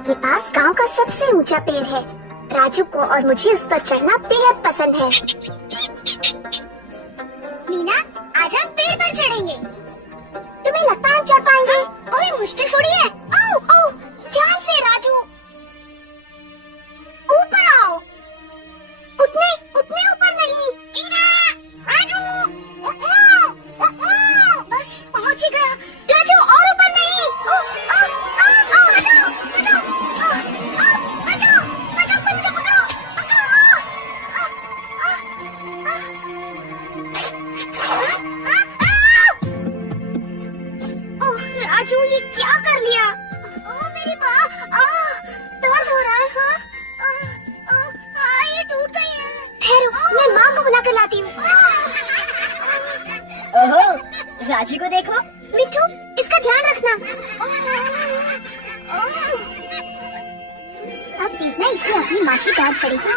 के पास गांव का सबसे ऊंचा पेड़ है। राजू को और मुझे उस पर चढ़ना बेहद पसंद है। मीना, आज हम पेड़ पर चढ़ेंगे। तुम्हें लगता है हम चढ़ पाएंगे? कोई मुश्किल थोड़ी है। ओह, ध्यान से राजू। ऊपर आओ। उतने ऊपर नहीं। मीना, राजू, बस पहुंच ही गया। राजू और ऊपर नहीं। राजू, ये क्या कर लिया? मेरी माँ, दर्द हो रहा है? ये टूट गई है। ठहरो, मैं माँ को बुला कर लाती हूँ। ओहो, राजू को देखो। मिट्टू, इसका ध्यान रखना। अब देखना इसे अपनी माँ से डांट पड़ेगी।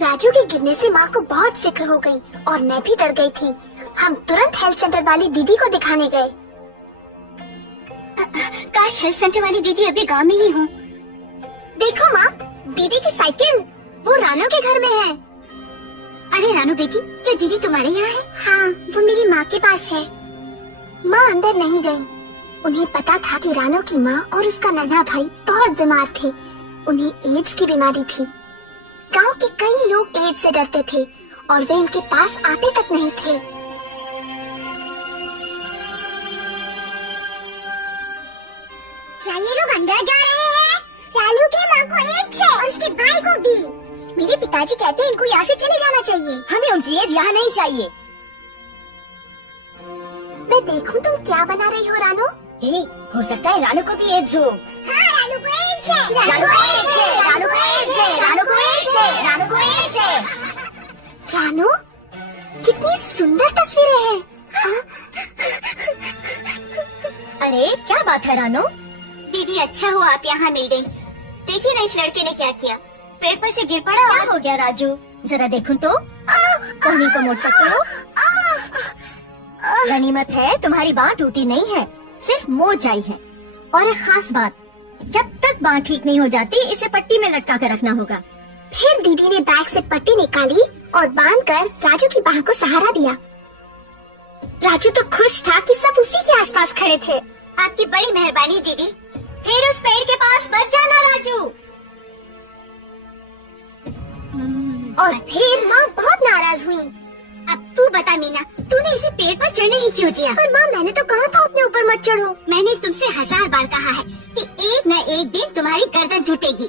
राजू के गिरने से माँ को बहुत फिक्र हो गई और मैं भी डर गई थी। हम तुरंत हेल्थ सेंटर वाली दीदी को दिखाने गए। काश हेल्थ सेंटर वाली दीदी अभी गांव में ही हो। देखो माँ, दीदी की साइकिल, वो रानू के घर में है। अरे रानू बेटी, क्या दीदी तुम्हारे यहाँ है? हाँ, वो मेरी माँ के पास है। माँ अंदर नहीं गई। उन्हें पता था कि रानू की माँ और उसका नन्हा भाई बहुत बीमार थे। उन्हें एड्स की बीमारी थी। गांव के कई लोग एड्स से डरते थे और वे उनके पास आते तक नहीं थे। क्या ये लोग अंदर जा रहे हैं? रानू के माँ को एड्स है और उसके भाई को भी। मेरे पिताजी कहते हैं इनको यहाँ से चले जाना चाहिए। हमें उनकी एज यहाँ नहीं चाहिए। मैं देखूं तुम क्या बना रही हो रानू? हो सकता है रानू को भी एड्स हो। हाँ, रानू को एड्स है। रानू को एड्स है, रानू को एड्स है, रानू को एड्स है, रानू को एड्स है। रानू, कितनी सुंदर तस्वीरें हैं। अरे क्या बात है रानू? दीदी, अच्छा हुआ आप यहाँ मिल गई। देखिए ना इस लड़के ने क्या किया, पेड़ पर से गिर पड़ा। क्या हो गया राजू? जरा देखूं तो। कोहनी को मोड़ सकते हो? गनीमत है तुम्हारी बांह टूटी नहीं है, सिर्फ मोच आई है। और एक खास बात, जब तक बांह ठीक नहीं हो जाती इसे पट्टी में लटका कर रखना होगा। फिर दीदी ने बैग से पट्टी निकाली और बांधकर राजू की बाह को सहारा दिया। राजू तो खुश था कि सब उसी के आसपास खड़े थे। आपकी बड़ी मेहरबानी दीदी। फिर उस पेड़ के पास मत जाना राजू। और फिर माँ बहुत नाराज हुई। अब तू बता मीना, तूने इसे पेड़ पर चढ़ने ही क्यों दिया? पर माँ, मैंने तो कहा था अपने ऊपर मत चढ़ो। मैंने तुमसे 1000 बार कहा है कि एक न एक दिन तुम्हारी गर्दन टूटेगी।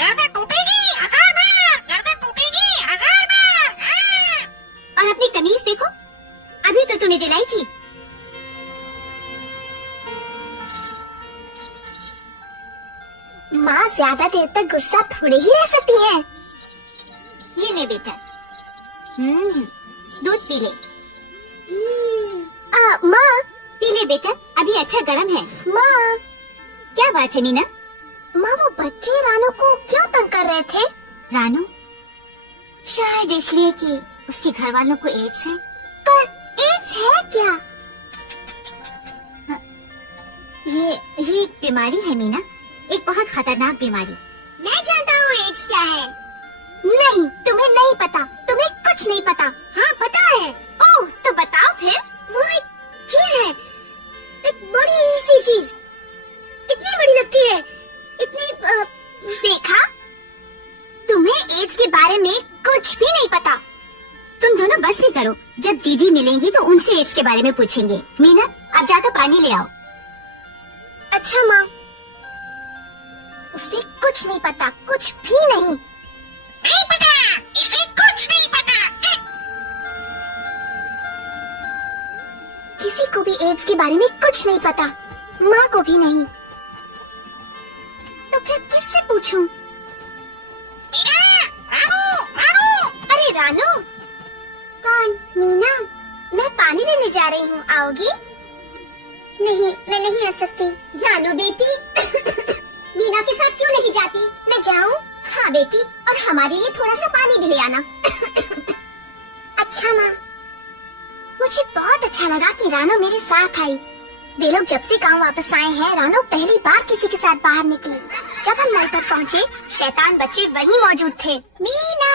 गर्दन टूटेगी 1000 बार, गर्दन टूटेगी 1000 बार। और अपनी कमीज देखो, अभी तो तूने दिलाई थी। माँ ज्यादा देर तक गुस्सा थोड़ी ही रह सकती है। ये ले बेटा, दूध पी ले। माँ, पी ले बेटा, अभी अच्छा गर्म है। माँ, क्या बात है मीना? माँ, वो बच्चे रानू को क्यों तंग कर रहे थे? रानू, शायद इसलिए कि उसके घर वालों को एड्स है। पर एड्स है क्या? ये एक बीमारी है मीना, एक बहुत खतरनाक बीमारी। मैं जानता हूँ एड्स क्या है। नहीं, तुम्हें नहीं पता, तुम्हें कुछ नहीं पता। हाँ पता है। ओह, तो बताओ फिर। वो एक चीज है, एक बड़ी सी चीज, इतनी बड़ी लगती है, इतनी देखा, तुम्हें एड्स के बारे में कुछ भी नहीं पता। तुम दोनों बस भी करो, जब दीदी मिलेंगी तो उनसे एड्स के बारे में पूछेंगे। मीना, अब जाकर पानी ले आओ। अच्छा माँ, उसे कुछ नहीं पता, कुछ भी नहीं। नहीं पता, इसे कुछ नहीं पता। किसी को भी एड्स के बारे में कुछ नहीं पता, माँ को भी नहीं। तो फिर किससे पूछूं? अरे रानू। कौन? मीना। मैं पानी लेने जा रही हूँ, आओगी? नहीं, मैं नहीं आ सकती। रानू बेटी, मीना के साथ क्यों नहीं जाती? मैं जाऊँ? हाँ बेटी, और हमारे लिए थोड़ा सा पानी भी ले आना। अच्छा माँ, मुझे बहुत अच्छा लगा कि रानो मेरे साथ आई। वे लोग जब से गांव वापस आए हैं, रानो पहली बार किसी के साथ बाहर निकली। जब हम नल पर पहुँचे, शैतान बच्चे वहीं मौजूद थे। मीना,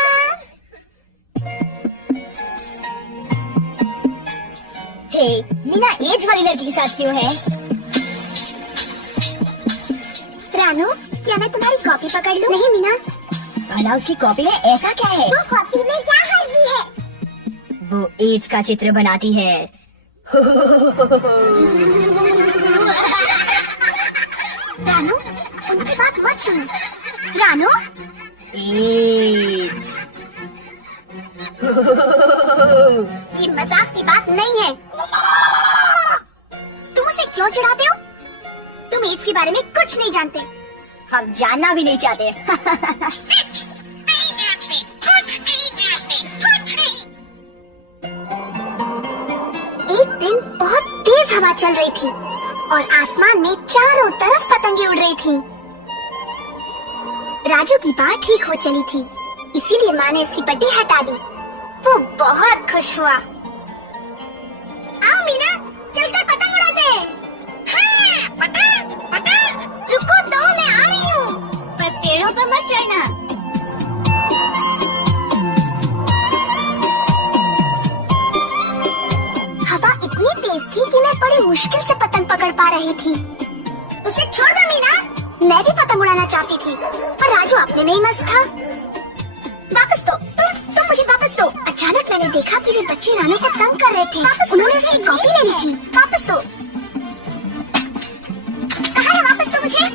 हे, मीना एड्स वाली लड़की के साथ क्यों है? रानो, क्या मैं तुम्हारी कॉपी पकड़ लूं? नहीं मीना। भला उसकी कॉपी में ऐसा क्या है? वो कॉपी में क्या करती है? वो एड्स का चित्र बनाती है। रानो, उनकी बात मत सुनो। रानो, एड्स। ये मजाक की बात नहीं है। तुम उसे क्यों चिढ़ाते हो? तुम एड्स के बारे में कुछ नहीं जानते। हम जानना भी नहीं चाहते। एक दिन बहुत तेज हवा चल रही थी और आसमान में चारों तरफ पतंगे उड़ रही थी। राजू की बात ठीक हो चली थी, इसीलिए माँ ने इसकी पट्टी हटा दी। वो बहुत खुश हुआ। आओ मीना, चलकर पतंग उड़ाते हैं। हाँ, पतंग, पतंग। रुको तो, मैं आ रही हूँ। पर पेड़ों पर मत चढ़ना। हवा इतनी तेज थी कि मैं बड़ी मुश्किल से पतंग पकड़ पा रही थी। उसे छोड़ दो मीना। मैं भी पतंग उड़ाना चाहती थी, पर राजू अपने में ही मस्त था। वापस दो, तुम मुझे वापस दो। अचानक मैंने देखा कि वे बच्चे रानो को तंग कर रहे थे। उन्होंने उसकी कॉपी ले ली थी। वापस दो। कहाँ है? वापस दो मुझे।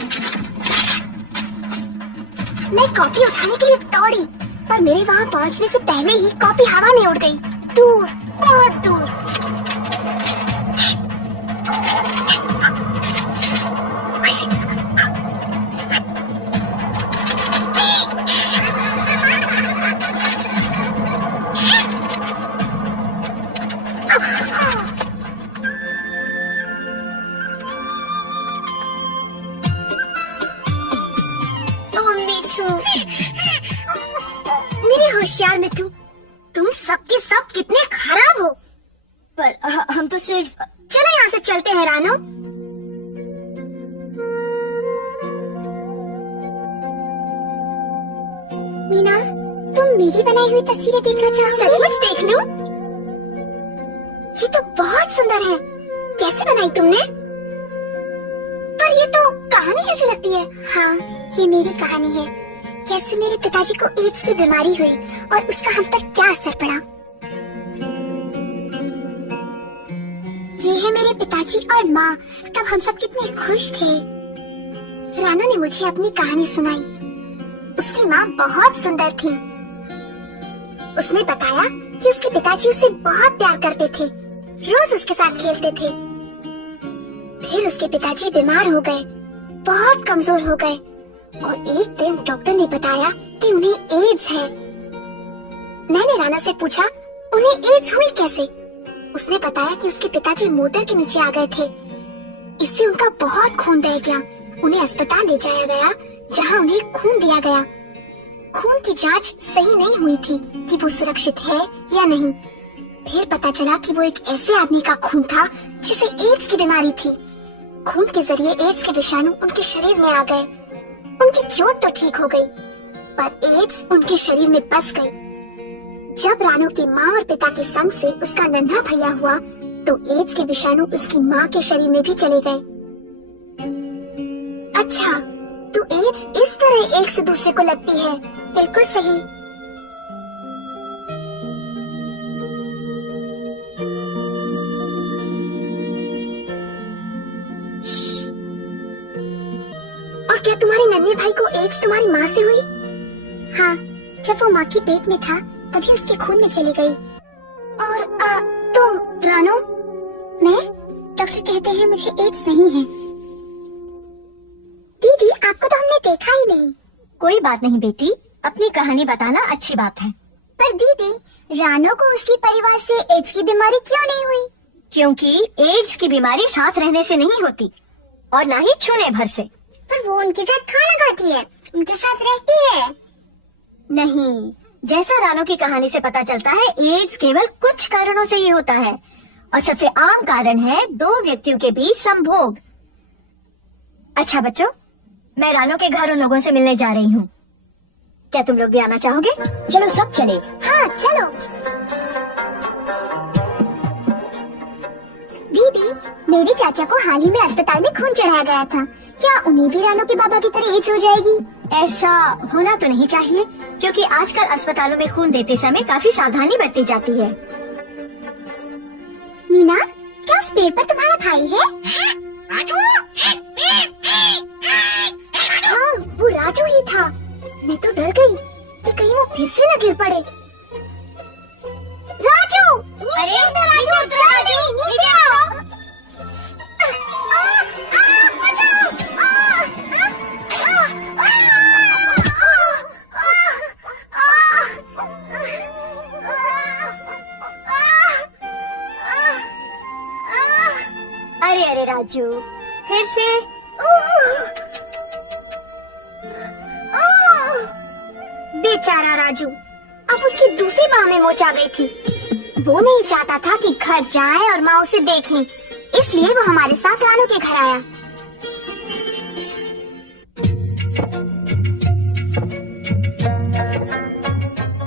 मैं कॉपी उठाने के लिए दौड़ी, पर मेरे वहाँ पहुँचने से पहले ही कॉपी हवा में उड़ गई, दूर, बहुत दूर। मेरे होशियार मिट्टू, तुम सबके सब कितने खराब हो। पर हम तो सिर्फ। चलो यहाँ से चलते हैं रानो। मीना, तुम मेरी बनाई हुई तस्वीरें देखना चाहोगे? सचमुच देख लूं? ये तो बहुत सुंदर है। कैसे बनाई तुमने? पर ये तो कहानी जैसी लगती है। हाँ, ये मेरी कहानी है। कैसे मेरे पिताजी को एड्स की बीमारी हुई और उसका हम पर क्या असर पड़ा। ये है मेरे पिताजी और माँ, तब हम सब कितने खुश थे। रानो ने मुझे अपनी कहानी सुनाई। उसकी माँ बहुत सुंदर थी। उसने बताया कि उसके पिताजी उसे बहुत प्यार करते थे, रोज उसके साथ खेलते थे। फिर उसके पिताजी बीमार हो गए, बहुत कमजोर हो गए और एक दिन डॉक्टर ने बताया कि उन्हें एड्स है। मैंने राना से पूछा उन्हें एड्स हुई कैसे। उसने बताया कि उसके पिताजी मोटर के नीचे आ गए थे, इससे उनका बहुत खून बह गया। उन्हें अस्पताल ले जाया गया, जहां उन्हें खून दिया गया। खून की जांच सही नहीं हुई थी कि वो सुरक्षित है या नहीं। फिर पता चला कि वो एक ऐसे आदमी का खून था जिसे एड्स की बीमारी थी। खून के जरिए एड्स के विषाणु उनके शरीर में आ गए। उनकी चोट तो ठीक हो गई, पर एड्स उनके शरीर में बस गई। जब रानो की माँ और पिता के संग से उसका नन्हा भैया हुआ, तो एड्स के विषाणु उसकी माँ के शरीर में भी चले गए। अच्छा, तो एड्स इस तरह एक से दूसरे को लगती है। बिल्कुल सही। और क्या तुम्हारे नन्हे भाई को एड्स तुम्हारी माँ से हुई? हाँ, जब वो माँ के पेट में था तभी उसके खून में चली गई। और तुम रानो? मैं? डॉक्टर कहते हैं मुझे एड्स नहीं है। दीदी, आपको तो हमने देखा ही नहीं। कोई बात नहीं बेटी, अपनी कहानी बताना अच्छी बात है। पर दीदी, रानो को उसकी परिवार से एड्स की बीमारी क्यों नहीं हुई? क्योंकि एड्स की बीमारी साथ रहने से नहीं होती और ना ही छूने भर से। पर वो उनके साथ खाना खाती है, उनके साथ रहती है। नहीं, जैसा रानो की कहानी से पता चलता है, एड्स केवल कुछ कारणों से ही होता है और सबसे आम कारण है 2 व्यक्तियों के बीच संभोग। अच्छा बच्चों, मैं रानो के घर उन लोगों से मिलने जा रही हूँ। क्या तुम लोग भी आना चाहोगे? चलो सब चले। हाँ चलो। दीदी, मेरे चाचा को हाल ही में अस्पताल में खून चढ़ाया गया था। क्या उन्हें भी रानो के बाबा की तरह एड्स हो जाएगी? ऐसा होना तो नहीं चाहिए, क्योंकि आजकल अस्पतालों में खून देते समय काफी सावधानी बरती जाती है। मीना, क्या उस पेड़ पर तुम्हारा भाई है? हाँ, वो राजू ही था। मैं तो डर गई कि कहीं वो फिर से न गिर पड़े। राजू! अरे राजू, जल्दी नीचे आओ! बचाओ! अरे अरे राजू, फिर से? बेचारा राजू, अब उसकी दूसरी माँ में मोच आ गई थी। वो नहीं चाहता था कि घर जाए और माँ उसे देखें, इसलिए वो हमारे साथ रानो के घर आया।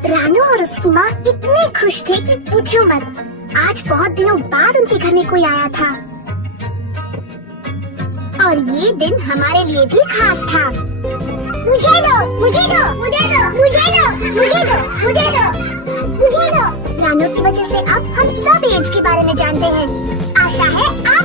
रानो और उसकी माँ इतने खुश थे कि पूछो मत। आज बहुत दिनों बाद उनके घर में कोई आया था और ये दिन हमारे लिए भी खास था। मुझे दो, मुझे दो, मुझे दो, मुझे दो, मुझे दो, मुझे दो, मुझे दो। रानो की वजह से अब हम सब एड्स के बारे में जानते हैं। आशा है आप